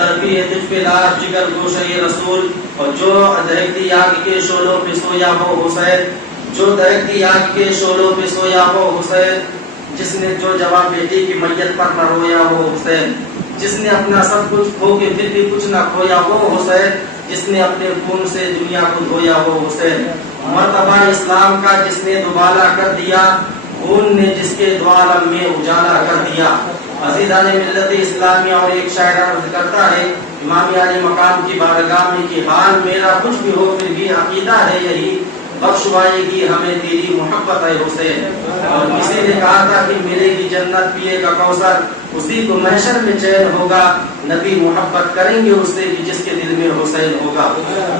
تربی ہے تجھ پہ لاش جگر گوشہ رسول، اور جو دہکتی آگ کے شعلوں پہ سویا ہو حسین، جو دہکتی آگ کے شعلوں پہ سویا ہو حسین، جس نے جو جواب بیٹی کی میت پر نہ رویا ہو حسین، جس نے اپنا سب کچھ کھو کے پھر بھی کچھ نہ کھویا ہو حسین، جس نے اپنے خون سے دنیا کو دھویا ہو حسین، مرتبہ اسلام کا جس نے دوبالا کر دیا، خون نے جس کے دو عالم میں اجالا کر دیا۔ عزیزان ملت اسلامیہ، اور ایک شاعر عرض کرتا ہے امام علی مقام کی بارگاہ میں کہ حال میرا کچھ بھی ہو پھر بھی عقیدہ ہے یہی، بخشوائے گی ہمیں تیری محبت ہے حسین۔ اور کسی نے کہا تھا کہ ملے گی جنت پیے گا کوثر، اسی کو محشر میں چین ہوگا، نبی محبت کریں گے اس سے کہ جس کے دل میں حسین ہوگا۔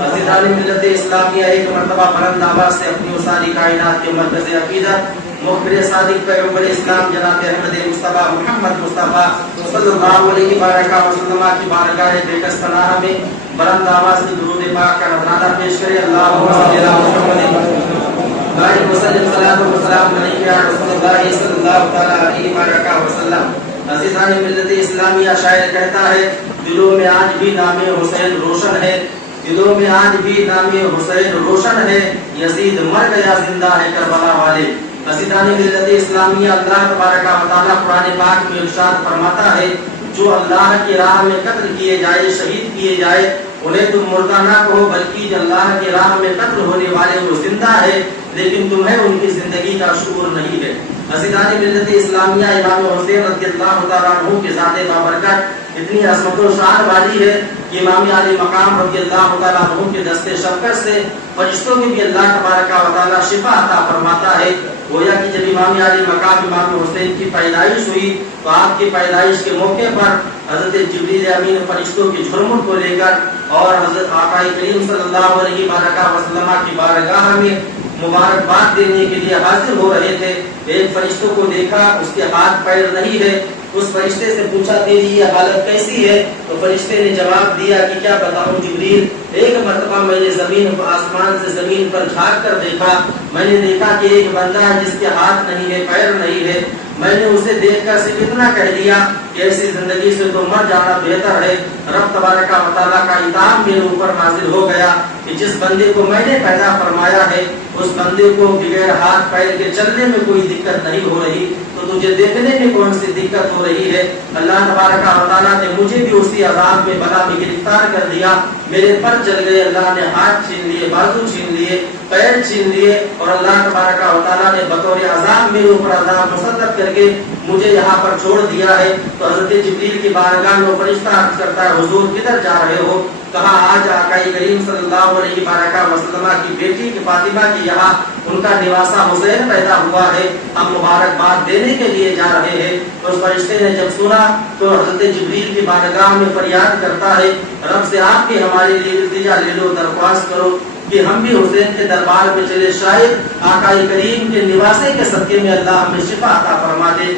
عزیزان ملت اسلامیہ، ایک مرتبہ بلند آواز سے اپنی ساری کائنات کے مرکز عقیدت مخبر صادق پیغمبر اسلام جناب احمد مصطفیٰ محمد مصطفیٰ صلی اللہ علیہ وسلم کی بارگاہ بیکس پناہ میں بلند آواز سے درود پاک کا نذرانہ پیش کرے۔ اللہم صلی علی محمد بارک وسلم صلاۃ و سلام علیک یا رسول اللہ صلی اللہ تعالی علیہ وسلم۔ عزیزان ملت اسلامیہ، شاعر کہتا ہے دلوں میں آج بھی نام حسین روشن ہے، دلوں میں آج بھی نام حسین روشن ہے، یزید مر گیا زندہ ہے کربلا والے۔ عزیزان ملت اسلامیہ، اللہ تبارک و تعالیٰ قرآن پاک میں ارشاد فرماتا ہے جو اللہ کی راہ میں قتل کیے جائے، شہید کیے جائے، انہیں تم مردہ نہ کہو بلکہ جو اللہ کی راہ میں قتل ہونے والے وہ زندہ ہے، لیکن تمہیں ان کی زندگی کا شعور نہیں ہے۔ عزیزان ملت اسلامیہ، امام حسین رضی اللہ تعالیٰ عنہ کی ذات بابرکت اتنی عظمت و شان والی ہے کہ امام علی مقام رضی اللہ تعالیٰ عنہ کے دست شفقت سے فرشتوں میں بھی اللہ تبارک و تعالیٰ شفا عطا فرماتا ہے۔ گویا کہ جب امام علی مقام امام حسین کی پیدائش ہوئی تو آپ کی پیدائش کے موقع پر حضرت جبریل امین فرشتوں کی جھرمٹ کو لے کر اور حضرت آقا کریم صلی اللہ علیہ وسلم کی بارگاہ میں مبارکباد دینے کے لیے حاضر ہو رہے تھے۔ ایک فرشتوں کو دیکھا، اس کے ہاتھ پیر نہیں ہے، اس فرشتے سے پوچھا تیری یہ حالت کیسی ہے؟ تو فرشتے نے جواب دیا کہ کیا بتاؤں جبریل، ایک مرتبہ میں نے زمین آسمان سے زمین پر جھانک کر دیکھا، میں نے دیکھا کہ ایک بندہ ہے جس کے ہاتھ نہیں ہے، پیر نہیں ہے، میں نے اسے دیکھ کر صرف اتنا کہہ دیا کہ ایسی زندگی سے تو مر جانا بہتر ہے۔ رب تبارک و تعالیٰ کا انعام میرے اوپر نازل ہو گیا کہ جس بندے کو میں نے پیدا فرمایا ہے اس بندے کو بغیر ہاتھ پیر کے چلنے میں کوئی دقت نہیں ہو رہی، تو تجھے دیکھنے میں کون سی دقت ہو رہی ہے؟ اللہ تبارک و تعالیٰ نے مجھے بھی اسی عذاب میں بلا میں گرفتار کر دیا، میرے پر چل گئے، اللہ نے ہاتھ چھین لیے، بازو چھین لیے، پیر چھین لیے، اور اللہ تبارک و تعالیٰ نے بطور عذاب میرے اوپر عذاب مسلط کر کے مجھے یہاں پر چھوڑ دیا ہے۔ تو حضرت جبریل کی بارگاہ میں فرشتہ عرض کرتا ہے حضور کدھر جا رہے ہو؟ کہا آج آقا کریم صلی اللہ علیہ وسلم کی بیٹی کی فاطمہ کی یہاں ان کا نواسا حسین پیدا ہوا ہے، ہم مبارکباد دینے کے لیے جا رہے ہیں۔ تو اس فرشتے نے جب سنا تو حضرت جبریل کی بارگاہ میں فریاد کرتا ہے رب سے آپ کی ہمارے لیے التجا لے لو، درخواست کرو کہ ہم بھی حسین کے دربار میں چلے، شاید آقا کریم کے نواسے کے صدقے میں اللہ ہمیں شفا عطا فرما دے۔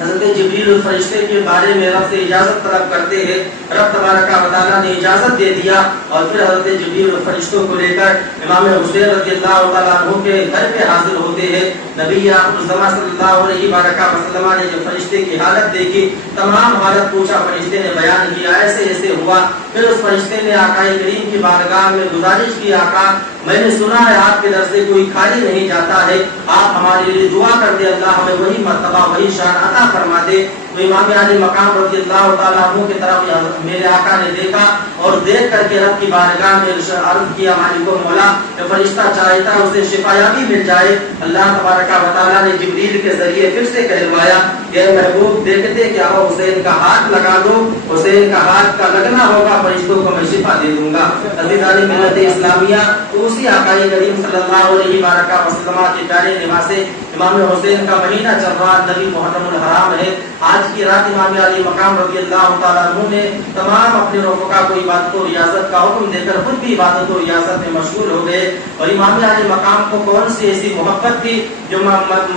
حضرت جبریل اس فرشتے کے بارے میں رب سے اجازت طلب کرتے ہیں، رب تبارک و تعالیٰ نے اجازت دے دیا، اور پھر حضرت جبریل اس فرشتوں کو لے کر امام حسین رضی اللہ تعالیٰ عنہ کے گھر پہ حاضر ہوتے ہیں۔ نبی آخر الزمان صلی اللہ علیہ وسلم نے جب فرشتے کی حالت دیکھی، تمام حالت پوچھا، فرشتے نے بیان کیا ایسے ایسے ہوا۔ پھر اس فرشتے نے آقا کریم کی بارگاہ میں گزارش کی، آقا میں نے سنا ہے آپ کے در سے کوئی خالی نہیں جاتا ہے، آپ ہمارے لیے دعا کر دے، اللہ ہمیں وہی مرتبہ وہی شان عطا فرما دے۔ تو امام علی مقام رضی اللہ تعالیٰ عنہ کی طرف میرے آقا نے دیکھا اور دیکھ کر کے رب کی بارگاہ میں عرض کیا مالک و مولا، فرشتہ چاہتا ہے اسے شفایابی مل جائے۔ اللہ تبارک و تعالیٰ نے جبریل کے ذریعے پھر سے کہلوایا کہ محبوب دیکھتے کہ آپ حسین کا ہاتھ لگا دو، حسین کا ہاتھ کا لگنا ہوگا، فرشتوں کو میں شفا دے دوں گا۔ عزیزان ملت اسلامیہ، تو اسی آقا کریم صلی اللہ علیہ وسلم کے پیارے نواسے امام حسین کا مہینہ چل رہا، نبی محرم الحرام ہے۔ آج کی رات امام علی مقام رضی اللہ تعالیٰ عنہ نے تمام اپنے رفقا کو عبادت و ریاضت کا حکم دے کر خود بھی عبادت و ریاضت میں مشغول ہو گئے۔ اور امام علی مقام کو کون سی ایسی محبت تھی جو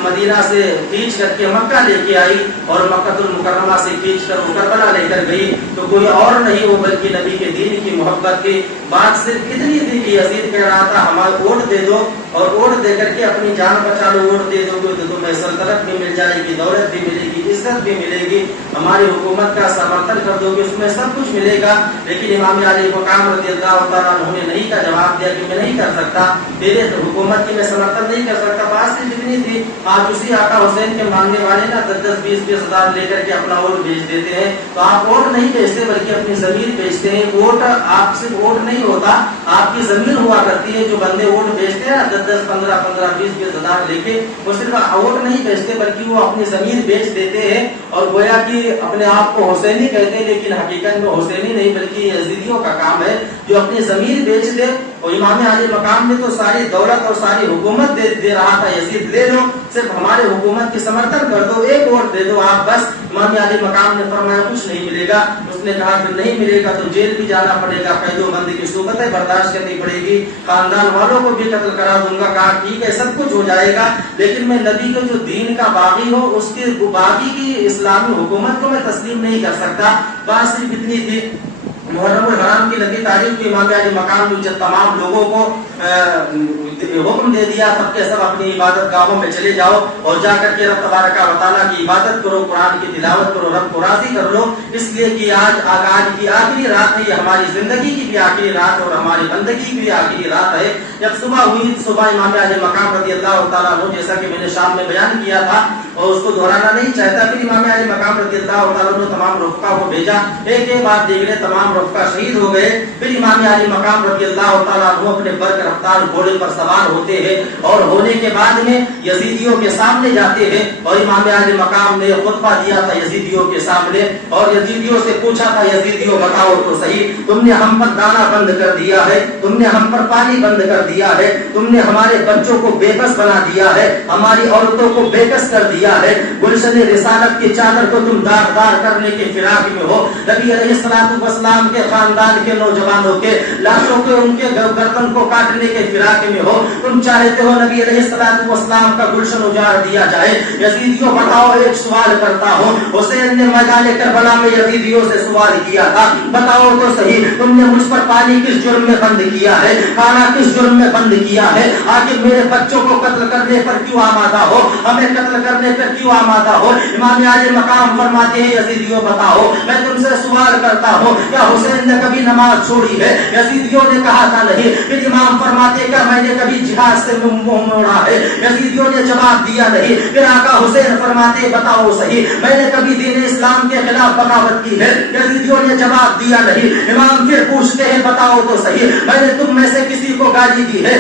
مدینہ سے کھینچ کر کے مکہ لے کے آئی اور مکہ المکرمہ سے کھینچ کر وہ کربلا لے کر گئی، تو کوئی اور نہیں وہ بلکہ نبی کے دین کی محبت تھی۔ بات صرف اتنی تھی کہ یزید کہہ رہا تھا ہمارا ووٹ دے دو، اور ووٹ دے کر کے اپنی جان بچا لو، ووٹ دے دو گے تو تمہیں سلطنت بھی مل جائے گی، دولت بھی ملے گی، گی، عزت بھی ملے گی، ہماری حکومت کا سمرتھن کر دو گے، اس میں سب کچھ ملے گا۔ لیکن امام علی مقام رضی اللہ تعالیٰ عنہ نے نہیں کا جواب دیا کہ میں نہیں کر سکتا، تیرے حکومت کی میں سمرتھن نہیں کر سکتا۔ بات صرف اتنی تھی، آج اسی آقا حسین کے ماننے والے نا 10-10 20-20 ہزار لے کر کے اپنا ووٹ بھیج دیتے ہیں، تو آپ ووٹ نہیں بھیجتے بلکہ اپنی ضمیر بھیجتے ہیں۔ ووٹ آپ صرف ووٹ نہیں ہوتا، آپ کی ضمیر ہوا کرتی ہے۔ جو بندے ووٹ بھیجتے ہیں 10-10 15-15 20-20 ہزار لے کے، وہ صرف ووٹ نہیں بھیجتے بلکہ وہ اپنی ضمیر بیچ دیتے ہیں اور گویا کہ اپنے آپ کو حسینی کہتے ہیں، لیکن حقیقت میں حسینی نہیں بلکہ یزیدیوں کا کام ہے جو اپنی ضمیر بیچ دے۔ اور امام علی مقام نے تو ساری دولت اور ساری حکومت دے رہا تھا، یزید لے لو، صرف ہمارے حکومت کی سمرتھن کر دو، ایک ووٹ دے دو آپ بس۔ امام علی مقام نے فرمایا کچھ نہیں ملے گا۔ اس نے کہا کہ نہیں ملے گا تو جیل بھی جانا پڑے گا، قید و بندی کی صورتیں برداشت کرنی پڑے گی، خاندان والوں کو بھی قتل کرا دوں گا۔ کہا ٹھیک ہے سب کچھ ہو جائے گا، لیکن میں نبی کے جو دین کا باغی ہوں اس کے باغی کی اسلامی حکومت کو میں تسلیم نہیں کر سکتا۔ بات صرف اتنی تھی۔ محرم الحرام کی لگی تاریخ کی امام علی مقام نے جب تمام لوگوں کو حکم دے دیا سب کے سب اپنی عبادت گاہوں میں چلے جاؤ اور جا کر کے رب تبارک و تعالیٰ کی عبادت کرو، قرآن کی تلاوت کرو، رب کو راضی کر لو، اس لیے کہ آج کی آخری رات ہے، یہ ہماری زندگی کی بھی آخری رات اور ہماری بندگی کی بھی آخری رات ہے۔ جب صبح ہوئی صبح امام علی مقام رضی اللہ تعالیٰ عنہ، جیسا کہ میں نے شام میں بیان کیا تھا اور اس کو دہرانا نہیں چاہتا، پھر امام علی مقام رضی اللہ تعالیٰ عنہ تمام رفقا کو بھیجا، ایک ایک بات دیکھ لے، تمام رفقا شہید ہو گئے۔ پھر امام علی مقام رضی اللہ تعالیٰ عنہ اپنے برق رفتار گھوڑے پر سوار ہوتے ہیں اور ہونے کے بعد میں یزیدیوں کے سامنے جاتے ہیں، اور امام علی مقام نے خطبہ دیا تھا یزیدیوں کے سامنے اور یزیدیوں سے پوچھا تھا، یزیدیوں بتاؤ تو صحیح، تم نے ہم پر دانا بند کر دیا ہے، تم نے ہم پر پانی بند کر دیا ہے، تم نے ہمارے بچوں کو بے بس بنا دیا ہے، ہماری عورتوں کو بے کس کر دیا ہے، گلشن رسالت کی چادر کو تم دار دار کرنے کے فراق میں ہو، نبی علیہ الصلوۃ والسلام کے خاندان کے نوجوانوں کے لاشوں کے ان کے گردن کو کاٹنے کے فراق میں ہو، تم چاہتے ہو نبی علیہ الصلوۃ والسلام کا گلشن اجاڑ دیا جائے۔ یزیدیوں بتاؤ، ایک سوال کرتا ہوں، حسین نے میدان کربلا میں یزیدیوں سے سوال کیا تھا، بتاؤ تو صحیح تم نے مجھ پر پانی کس جرم میں بند کیا ہے، کھانا کس جرم میں بند کیا ہے، آخر میرے بچوں کو قتل کرنے پر کیوں آمادہ ہو، ہمیں قتل کرنے پر کیوں آمادہ ہو؟ امام علی مقام فرماتے ہیں یزیدیوں بتاؤ، میں تم سے سوال کرتا ہوں کیا حسین نے کبھی نماز چھوڑی ہے؟ یزیدیوں نے کہا تھا نہیں۔ پھر امام فرماتے کیا میں نے کبھی جہاد سے منہ موڑا ہے؟ یزیدیوں نے جواب دیا نہیں۔ پھر آقا حسین فرماتے بتاؤ صحیح میں نے کبھی دین اسلام کے خلاف بغاوت کی ہے؟ یزیدیوں نے جواب دیا نہیں۔ امام پھر پوچھتے ہیں بتاؤ تو صحیح میں نے تم میں سے کسی کو گالی دی ہے؟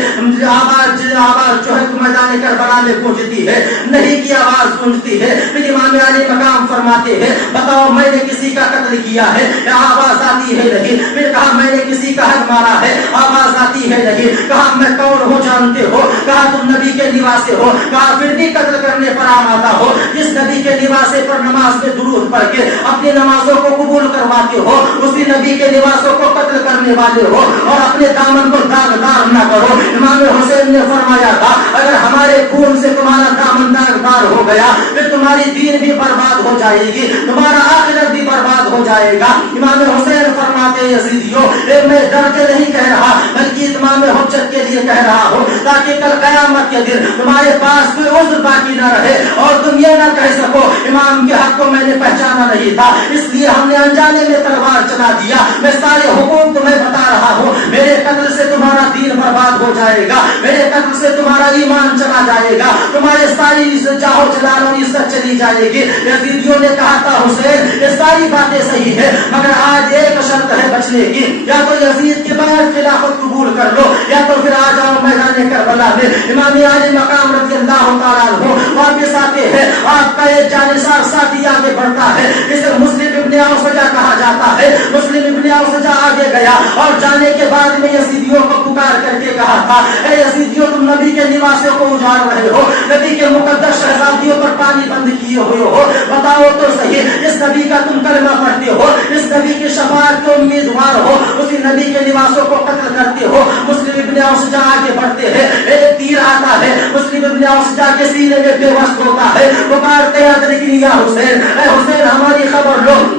آواز جو ہے میدان کربلا میں گونجتی ہے، نہیں کی آواز گونجتی ہے۔ پھر امام علی مقام فرماتے ہیں بتاؤ میں نے کسی کا قتل کیا ہے؟ آواز آتی ہے نہیں۔ پھر کہا میں نے کسی کا حق مارا ہے؟ آواز آتی ہے نہیں۔ کہا میں کون ہو جانتے ہو؟ کہا تم نبی کے نواسے ہو۔ کہا پھر بھی قتل کرنے پر آمادہ ہو؟ جس نبی کے نواسے پر نماز میں درود پڑھ کے اپنی نمازوں کو قبول کرواتے ہو، اسی نبی کے نواسوں کو قتل کرنے والے ہو اور اپنے دامن کو داغدار نہ کرو۔ امام حسین نے فرمایا تھا اگر ہمارے خون سے تمہارا دامن داغدار ہو گیا پھر تمہاری دین بھی برباد ہو جائے گی، تمہارا آخرت بھی برباد ہو جائے گا۔ امام حسین فرماتے یزیدیوں میں ڈر کے نہیں کہہ رہا بلکہ اتمام حجت کے لیے کہہ رہا ہوں تاکہ کل قیامت کے دن تمہارے پاس کوئی عذر باقی نہ رہے اور تم یہ نہ کہہ سکو امام کے حق کو میں نے پہچانا نہیں تھا اس لیے ہم نے انجانے میں تلوار چلا دیا۔ میں سارے حکم تمہیں بتا رہا ہوں، میرے قتل سے تمہارا دین برباد ہو جائے گا، میرے قتل سے تمہارا ایمان چلا جائے گا، تمہارے ساری جاہو جلال اور عزت چلی جائے گی۔ یزیدیوں نے کہا تھا حسین یہ ساری باتیں صحیح ہے مگر آج ایک شرط ہے بچنے کی، یا تو یزید کے بعد خلافت قبول کر لو یا تو پھر آ جاؤ میدان کربلا میں۔ امام علی مقام رضی اللہ تعالیٰ عنہ واپس آتے ہیں، آپ کا ایک جانشار ساتھی آگے بڑھتا ہے، اسے مسلم ابن اوسجا کہا جاتا ہے۔ مسلم ابن اوسجا آگے گیا اور جانے کے بعد میں یزیدیوں کو پکار کر کے کہا تھا اے یزیدیوں تم نبی کے نواسوں کو اجاڑ رہے ہو، نبی کے مقدس شہزادیوں پر پانی بند کیے ہوئے ہو، بتاؤ تو صحیح اس نبی کا تم کلمہ پڑھتے ہو، اس نبی کی شفاعت کے امیدوار ہو، اسی نبی کے نواسوں کو قتل کرتے ہو۔ مسلم ابن اوسجا آگے بڑھتے ہیں، ایک تیر آتا ہے، مسلم ابن اوسجا کے سینے میں بے وقت ہوتا ہے، پکارتے ہیں ادرکنی یا حسین، اے حسین ہماری خبر لو۔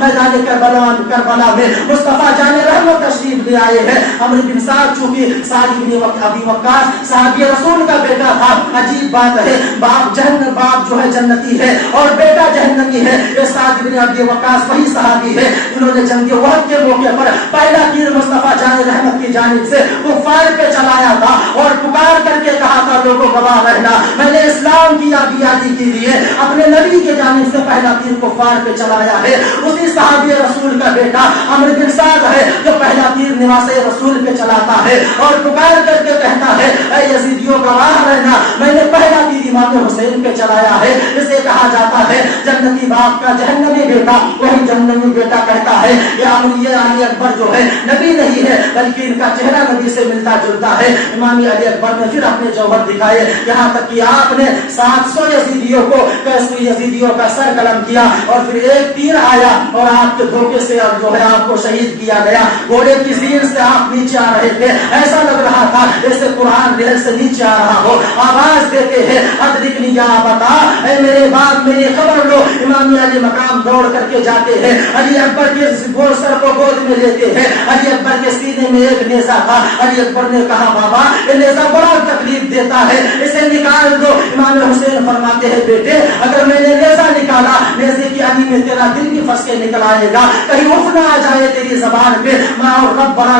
میدان کربلا میں مصطفیٰ جان رحمت تشریف لے آئے ہیں. عمرو بن سعد چونکہ سعد بن ابی وقاص صحابی رسول کا بیٹا تھا. عجیب بات ہے, باپ جو ہے جنتی ہے اور بیٹا جہنمی ہے. یہ سعد بن ابی وقاص وہی صحابی ہے انہوں نے جنگ احد کے موقع پر پہلا تیر مصطفیٰ جان رحمت کی جانب سے کفار پہ چلایا تھا اور پکار کر کے کہا تھا لوگوں گواہ رہنا میں نے اسلام کی یادی کے لیے اپنے نبی کی جانب سے پہلا تیر کفار پہ چلایا ہے. اسی صحابی رسول کا بیٹا عمرو بن سعد ہے جو پہلا تیر نواس رسول پہ چلاتا ہے اور پکار کر کے کہتا ہے اے یزیدیوں گواہ رہنا میں نے پہلا تیر امام حسین پہ چلایا ہے. اسے کہا جاتا ہے جنتی باپ کا جہنمی بیٹا, وہی جہنمی بیٹا کہتا ہے یہ علی اکبر جو ہے نبی نہیں ہے بلکہ ان کا چہرہ نبی سے ملتا جلتا ہے. امام علی اکبر نے پھر اپنے جوہر دکھائے یہاں تک کہ آپ نے 700 یزیدیوں کا سر قلم کیا اور پھر ایک تیر آیا اور آپ کے دھوکے سے جو ہے آپ کو شہید کیا گیا. گھوڑے کی زین سے آپ نیچے آ رہے تھے, ایسا لگ رہا تھا جیسے قرآن ریل سے نیچے آ رہا ہو. آواز دیتے ہیں ادرکنی یا بتا اے میرے باپ میری خبر لو. امام علی مقام دوڑ کر کے جاتے ہیں, علی اکبر کے سر کو گود میں لیتے ہیں. علی اکبر کے سینے میں ایک نیزہ تھا. علی اکبر نے کہا بابا یہ نیزہ بڑا تکلیف دیتا ہے اسے نکال دو. امام حسین فرماتے ہیں بیٹے اگر میں نے نیزہ نکالا نیزے کی علی میں تیرا دل بھی پھنس کے نکل آئے گا, کہیں اف نہ آ جائے تیری زبان پہ ماں اور رب بڑا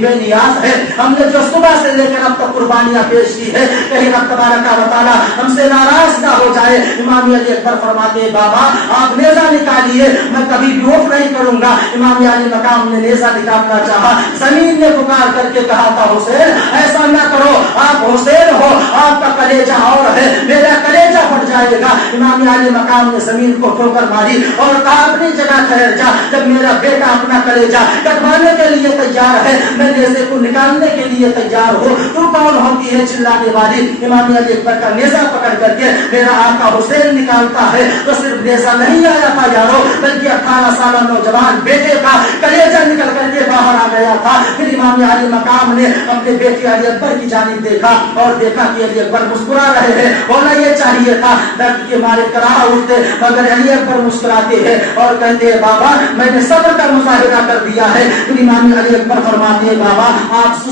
بے نیاز ہے. ہم نے جو صبح سے لے کر اب تک قربانیاں پیش کی ہے کہیں رب تبارک و تعالی ہم سے ناراض نہ ہو جائے. امام علی اکبر فرماتے ہیں بابا آپ نیزہ نکالیے میں کبھی بھی اف نہیں کروں گا. امام علی مقام نے نیزہ نکالنا چاہا, زمین نے پکار کر کے کہا تھا حسین ایسا نہ کرو, آپ حسین ہو آپ کا کلیجہ اور ہے میرا کلیجہ پھٹ جائے گا. امام علی مقام نے زمین کو ٹھوکر ماری اور کہا اپنی جگہ ٹھہر جا, جب میرا بیٹا اپنا کلیجہ کٹوانے کے لیے تیار ہے میں نیزے کو نکالنے کے لیے تیار ہوں, تو کون ہوتی ہے چلانے والی. امام علی اکبر کا نیزہ پکڑ کر کے میرا آقا حسین نکالتا ہے تو صرف نیزہ نہیں آیا تھا یارو بلکہ 18 سالہ نوجوان بیٹے کا کلیجہ نکل کر کے باہر آ گیا تھا. پھر امام علی مقام نے اپنے بیٹے علی اکبر کی جانب دیکھا اور دیکھا کہ علی اکبر مسکرا رہے ہیں. ہونا یہ چاہیے تھا درد کے مارے کراہ اٹھتے مگر علی اکبر مسکراتے ہیں اور کہتے ہیں بابا میں نے صبر کا مظاہرہ کر دیا ہے. پھر امام علی اکبر فرماتے ہیں بابا آپ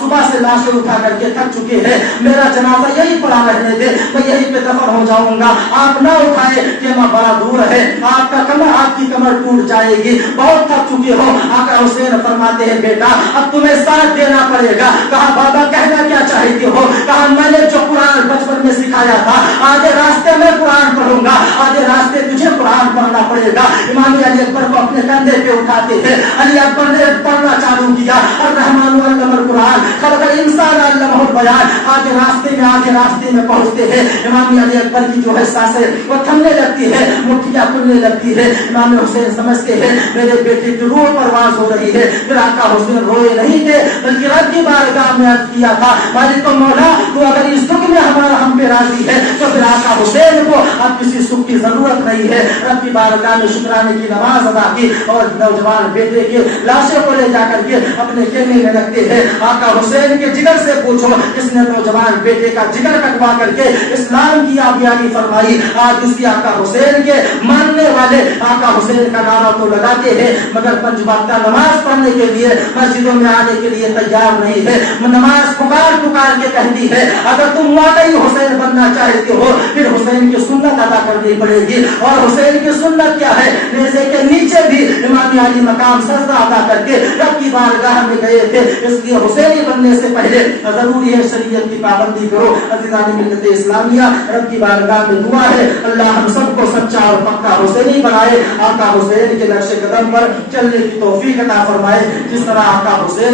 صبح سے لاشیں اٹھا کر کے تھک چکے ہیں, میرا جنازہ یہی پڑا رہنے دے میں یہی پہ دفن ہو جاؤں گا. آپ نہ اٹھائے کہ میں بڑا دور ہے آپ کی کمر ٹوٹ جائے گی, بہت تھک چکے ہو. آقا حسین فرماتے ہیں بیٹا اب تمہیں ساتھ دینا پڑے گا. کہا بابا کہنا کیا چاہتے ہو. کہا میں نے جو قرآن بچپن میں سکھایا تھا آدھے راستے میں قرآن پڑھوں گا آدھے راستے تجھے قرآن پڑھنا پڑے گا. امام علی اکبر کو اپنے کندھے پہ اٹھاتے ہیں. علی اکبر نے پڑھنا چالو کیا الرحمن علم القرآن خلق الانسان علمہ البیان. آدھے راستے میں پہنچتے ہیں. امام علی اکبر کی جو ہے سانسیں وہ تھمنے لگتی ہے, مٹھیاں کھلنے لگتی ہے. امام حسین سمجھتے ہیں میرے بیٹے کی روح پرواز ہو رہی ہے. پھر آقا حسین روئے نہیں تھے بلکہ رب کی بارگاہ میں عرض کیا تھا مالک و مولا تو اگر اس دکھ میں ہم پہ راضی ہے تو پھر آقا حسین کو اب کسی سکھ کی ضرورت نہیں ہے. رب کی بارگاہ میں شکرانے کی نماز ادا کی اور نوجوان بیٹے کے لاشوں کو لے جا کر کے اپنے خیمے میں رکھتے ہیں. آقا حسین کے جگر سے پوچھو اس نے نوجوان بیٹے کا جگر کٹوا کر کے اسلام کی آبیانی فرمائی. آج اس کی آقا حسین کے ماننے والے آقا حسین کا نعرہ تو لگاتے ہیں مگر 5 وقت نماز پڑھنے کے لیے مسجدوں میں آنے کے لیے تیار نہیں ہے. نماز پکار کے کہتی ہے اگر تم واقعی حسین بننا چاہتے ہو پھر حسین کی سنت ادا کرنی پڑے گی. اور حسین کی سنت کیا ہے, نیزے کے نیچے بھی امام علی مقام سجدہ ادا کر کے رب کی بارگاہ میں گئے تھے. اس لیے حسینی بننے سے پہلے ضروری ہے شریعت کی پابندی کرو. عزیزان ملت اسلامیہ رب کی بارگاہ میں دعا ہے اللہ ہم سب کو سچا اور پکا حسینی بنائے. آقا حسین کے نقش قدم پر چلنے کی توفیق عطا فرمائے. جس طرح آقا حسین